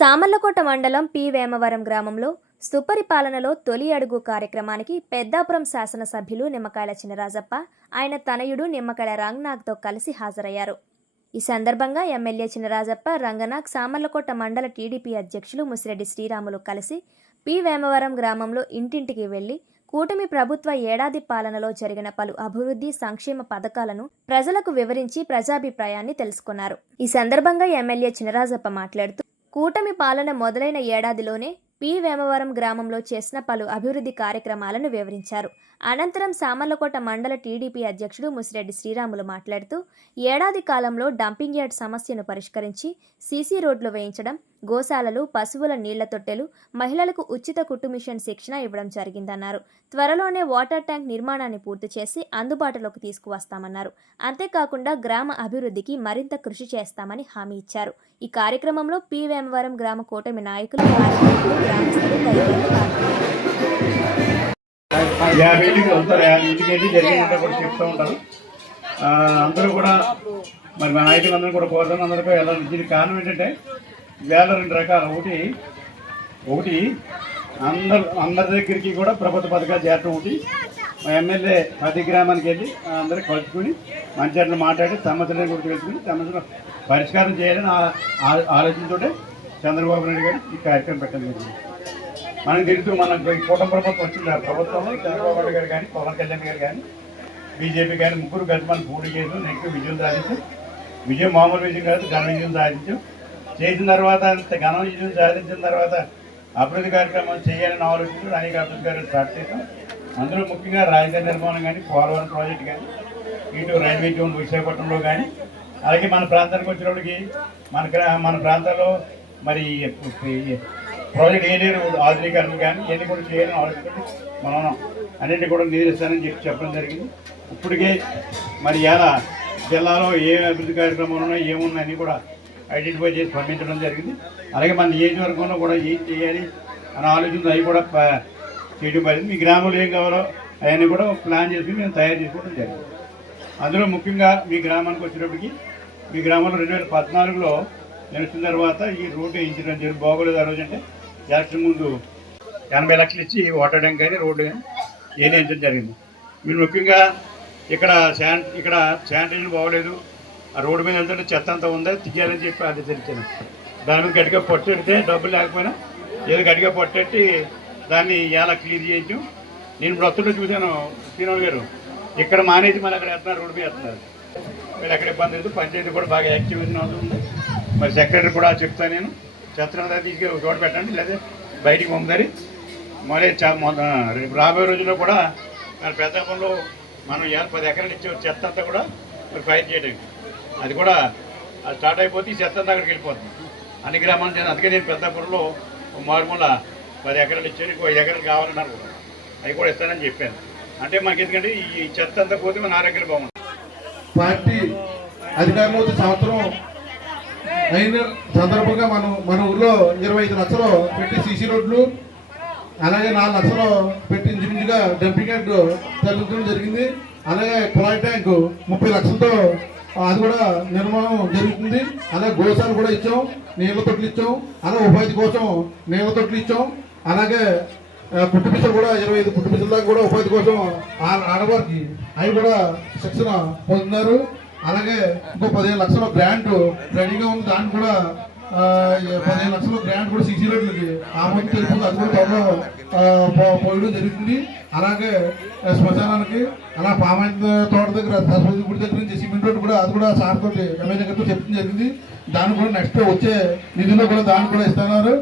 సామర్లకోట మండలం పి. వేమవరం గ్రామంలో సుపరిపాలనలో తొలి అడుగు కార్యక్రమానికి పెద్దాపురం శాసనసభ్యులు నిమ్మకాయల చినరాజప్ప ఆయన తనయుడు నిమ్మకాయల రంగనాథ్తో కలిసి హాజరయ్యారు. ఈ సందర్భంగా ఎమ్మెల్యే చినరాజప్ప రంగనాథ్ సామర్లకోట మండల టీడీపీ అధ్యక్షులు ముసిరెడ్డి శ్రీరాములు కలిసి పి. వేమవరం గ్రామంలో ఇంటింటికి వెళ్ళి కూటమి ప్రభుత్వ ఏడాది పాలనలో జరిగిన పలు అభివృద్ధి సంక్షేమ పథకాలను ప్రజలకు వివరించి ప్రజాభిప్రాయాన్ని తెలుసుకున్నారు. ఈ సందర్భంగా ఎమ్మెల్యే చినరాజప్ప మాట్లాడుతూ కూటమి పాలన మొదలైన ఏడాదిలోనే పి. వేమవరం గ్రామంలో చేసిన పలు అభివృద్ధి కార్యక్రమాలను వివరించారు. అనంతరం సామర్లకోట మండల టీడీపీ అధ్యక్షుడు ముసిరెడ్డి శ్రీరాములు మాట్లాడుతూ ఏడాది కాలంలో డంపింగ్ యార్డ్ సమస్యను పరిష్కరించి సీసీ రోడ్లు వేయించడం గోశాలలు పశువుల నీళ్ళ తొట్టెలు మహిళలకు ఉచిత కుట్టు మిషన్ శిక్షణ ఇవ్వడం జరిగిందన్నారు. త్వరలోనే వాటర్ ట్యాంక్ నిర్మాణాన్ని పూర్తి చేసి అందుబాటులోకి తీసుకువస్తామన్నారు. అంతేకాకుండా గ్రామ అభివృద్ధికి మరింత కృషి చేస్తామని హామీ ఇచ్చారు. ఈ కార్యక్రమంలో పివేమవరం గ్రామ కూటమి నాయకులు గ్రామస్తులు యాభై ఇంటికి వస్తారు యాభై ఇంటికి వెళ్ళి జరిగినట్టు కూడా చెప్తూ ఉంటారు. అందరూ కూడా మరి మా నాయకులందరూ కూడా కోరుతాను అందరికీ వెళ్ళాలి. దీనికి కారణం ఏంటంటే వేల రెండు రకాలు. ఒకటి ఒకటి అందరు అందరి దగ్గరికి కూడా ప్రభుత్వ పథకాలు చేరటం ఒకటి. మా ఎమ్మెల్యే ప్రతి గ్రామానికి వెళ్ళి అందరూ కలుసుకుని మంచి మాట్లాడి సమస్యలను కూడా తెలుసుకుని సమస్యలు పరిష్కారం చేయాలని ఆ- చంద్రబాబు నాయుడు గారు ఈ కార్యక్రమం పెట్టడం జరిగింది. మనకు తెలుసు మన ఈ కూటమి ప్రభుత్వం వచ్చింది? ఆ ప్రభుత్వంలో చంద్రబాబు నాయుడు గారు కానీ పవన్ కళ్యాణ్ గారు కానీ బీజేపీ కానీ ముగ్గురు కలిసి మనం పోటీ చేసి నెక్స్ట్ విజయం సాధించాం. విజయం మామూలు విజయం కాదు ఘన విజయం సాధించాం. చేసిన తర్వాత అంత ఘనం విజయం సాధించిన తర్వాత అభివృద్ధి కార్యక్రమం చేయాలని ఆలోచించి అనేక అభివృద్ధి కార్యక్రమం స్టార్ట్ చేసాం అందులో ముఖ్యంగా రాజధాని నిర్మాణం కానీ పోలవరం ప్రాజెక్ట్ కానీ ఇటు రైల్వే జోన్ విశాఖపట్నంలో కానీ అలాగే మన ప్రాంతానికి వచ్చినప్పటికి మన గ్రా- మన ప్రాంతాల్లో మరి ఈ ప్రాజెక్ట్ ఏలేరు ఆధునీకరణ కానీ ఇవన్నీ కూడా చేయాలని ఆలోచించి మనం అన్నింటి కూడా నిధిస్తానని చెప్పి చెప్పడం జరిగింది. ఇప్పటికే మరి ఎలా జిల్లాలో ఏ అభివృద్ధి కార్యక్రమాలు ఉన్నాయో ఏమున్నాయని కూడా ఐడెంటిఫై చేసి పంపించడం జరిగింది. అలాగే మన నియోజకవర్గంలో కూడా ఏం చేయాలి అని ఆలోచన అవి కూడా చేయడం పడింది. మీ గ్రామంలో ఏం కావాలో అవన్నీ కూడా ప్లాన్ చేసుకుని మేము తయారు చేసుకోవడం జరిగింది. అందులో ముఖ్యంగా మీ గ్రామానికి వచ్చినప్పటికి మీ గ్రామంలో రెండు వేల పద్నాలుగులో నేను వచ్చిన తర్వాత ఈ రోడ్డు వేయించడం జరిగింది బాగోలేదు ఆ రోజు అంటే ఎలక్షన్ ముందు ఎనభై లక్షలు ఇచ్చి వాటర్ ట్యాంక్ కానీ రోడ్డు కానీ వేయించడం జరిగింది. మీరు ముఖ్యంగా ఇక్కడ శాన్ ఇక్కడ శానిటైజర్ బాగోలేదు ఆ రోడ్డు మీద వెళ్తుంటే చెత్త అంతా ఉందా? తీయాలని చెప్పి అది తెలిసాను దాని మీద గట్టిగా పొట్టెడితే డబ్బులు లేకపోయినా ఏదో గట్టిగా పొట్టెట్టి దాన్ని ఎలా క్లియర్ చేయొచ్చు? నేను ఇప్పుడు వస్తుంటే చూశాను శ్రీనివాస్ గారు. ఇక్కడ మానేసి మళ్ళీ అక్కడ వేస్తున్నారు రోడ్డు మీద వేస్తున్నారు మీరు ఎక్కడ ఇబ్బంది లేదు పంచాయతీ కూడా బాగా యాక్టివ్ ఉంది. మరి సెక్రటరీ కూడా చెప్తాను నేను. చెత్త తీసుకెళ్ళి ఒక చోట పెట్టండి లేదా బయటికి పంపుతారు. మరి రేపు రాబోయే రోజుల్లో కూడా మరి పెద్దపంలో మనం ఏ పది ఎకరాలు ఇచ్చే చెత్త అంతా కూడా మరి ఫైర్ చేయడానికి. అది కూడా అది స్టార్ట్ అయిపోతే ఈ చెత్త అంతా అక్కడికి వెళ్ళిపోతుంది. అన్ని గ్రామాలు నేను అందుకే నేను పెద్దాపురంలో మారుమూల పది ఎకరాలు ఇచ్చాను ఇంకో ఐదు ఎకరాలు కావాలన్నారు కూడా. అవి కూడా ఇస్తానని చెప్పాను. అంటే మాకు ఎందుకంటే ఈ చెత్త అంతా పోతే మన ఆరోగ్యాలు బాగుంది పార్టీ అధికారంలో సంవత్సరం అయిన సందర్భంగా మనం మన ఊర్లో ఇరవై ఐదు లక్షలు పెట్టి సీసీ రోడ్లు అలాగే నాలుగు లక్షలు పెట్టి ఇంచుమించుగా డంపింగ్ యార్డ్ జరుగుతుండడం జరిగింది. అలాగే కులాయి ట్యాంక్ ముప్పై లక్షలతో అది కూడా నిర్మాణం జరుగుతుంది. అలాగే గోశాలు కూడా ఇచ్చాం నీళ్ళ తొట్లు ఇచ్చాం అలాగే ఉపాధి కోసం నీళ్ళ తొట్లు ఇచ్చాం. అలాగే ఆ, పిచ్చలు కూడా ఇరవై ఐదు పుట్టు పిచ్చల దాకా కూడా ఉపాధి కోసం ఆ- ఆడవారికి అవి కూడా శిక్షణ పొందుతున్నారు. అలాగే ఇంకో పదిహేను లక్షల గ్రాంట్ రెడీగా ఉంది. దాన్ని కూడా పదిహేను లక్షల గ్రాంట్ కూడా సీసీ రోడ్లకి ఆమోదం తెలుపుతుంది అది కూడా త్వరలో పోయడం జరుగుతుంది. అలాగే శ్మశానానికి అలా పామాయిల్ తోట దగ్గర సరస్వతి గుడి దగ్గర నుంచి కూడా అది కూడా సార్తో ఎమ్మెల్యే గారితో చెప్పడం జరిగింది. దాన్ని కూడా నెక్స్ట్ వచ్చే నిధుల్లో కూడా దాన్ని కూడా ఇస్తున్నారు.